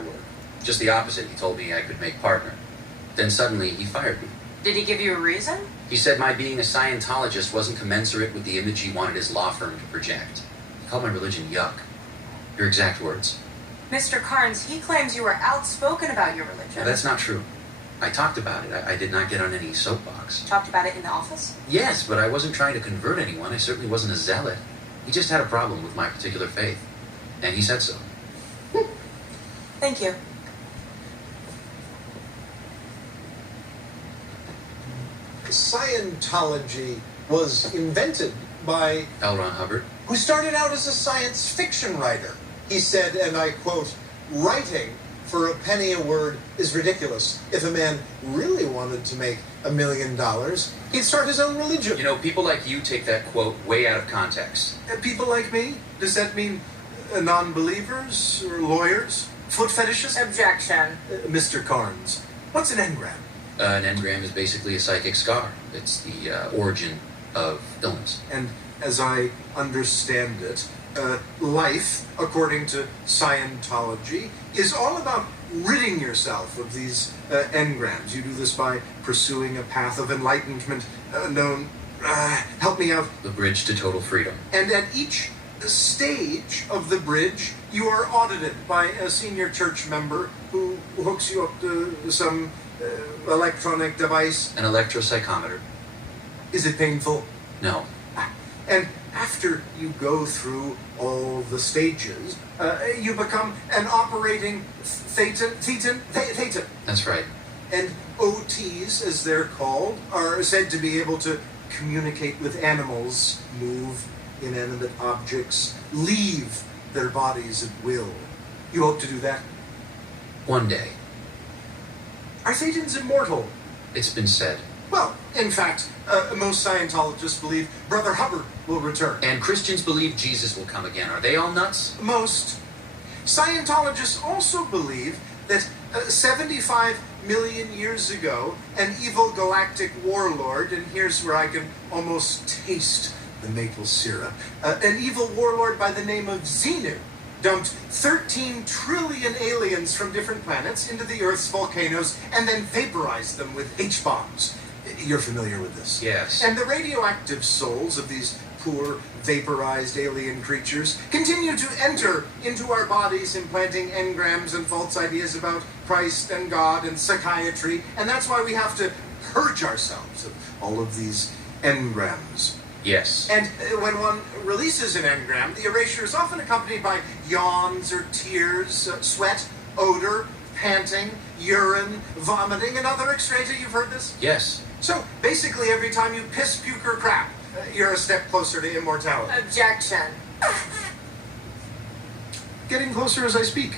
my work. Just the opposite. He told me I could make partner. Then suddenly he fired me. Did he give you a reason? He said my being a Scientologist wasn't commensurate with the image he wanted his law firm to project. He called my religion yuck. Your exact words. Mr. Carnes, he claims you were outspoken about your religion. Well, that's not true. I talked about it. I did not get on any soapbox. Talked about it in the office? Yes, but I wasn't trying to convert anyone. I certainly wasn't a zealot. He just had a problem with my particular faith. And he said so. Thank you. Scientology was invented by L. Ron Hubbard, who started out as a science fiction writer. He said, and I quote, "Writing for a penny a word is ridiculous. If a man really wanted to make $1 million, he'd start his own religion." You know, people like you take that quote way out of context. People like me? Does that mean non-believers or lawyers? Foot fetishists? Objection. Mr. Carnes, what's an engram? An engram is basically a psychic scar. It's the origin of illness. And as I understand it, life, according to Scientology, is all about ridding yourself of these engrams. You do this by pursuing a path of enlightenment known, help me out. The bridge to total freedom. And at each stage of the bridge, you are audited by a senior church member who hooks you up to some electronic device. An electropsychometer. Is it painful? No. And after you go through all the stages, you become an operating thetan. That's right. And OTs, as they're called, are said to be able to communicate with animals, move inanimate objects, leave their bodies at will. You hope to do that? One day. Are thetans immortal? It's been said. Well, in fact, most Scientologists believe Brother Hubbard will return. And Christians believe Jesus will come again. Are they all nuts? Most. Scientologists also believe that 75 million years ago, an evil galactic warlord, and here's where I can almost taste the maple syrup, an evil warlord by the name of Xenu dumped 13 trillion aliens from different planets into the Earth's volcanoes and then vaporized them with H-bombs. You're familiar with this? Yes. And the radioactive souls of these poor, vaporized alien creatures continue to enter into our bodies, implanting engrams and false ideas about Christ and God and psychiatry, and that's why we have to purge ourselves of all of these engrams. Yes. And when one releases an engram, the erasure is often accompanied by yawns or tears, sweat, odor, panting, urine, vomiting, and other excreta. You've heard this? Yes. So basically every time you piss, puke, or crap, you're a step closer to immortality. Objection. Getting closer as I speak.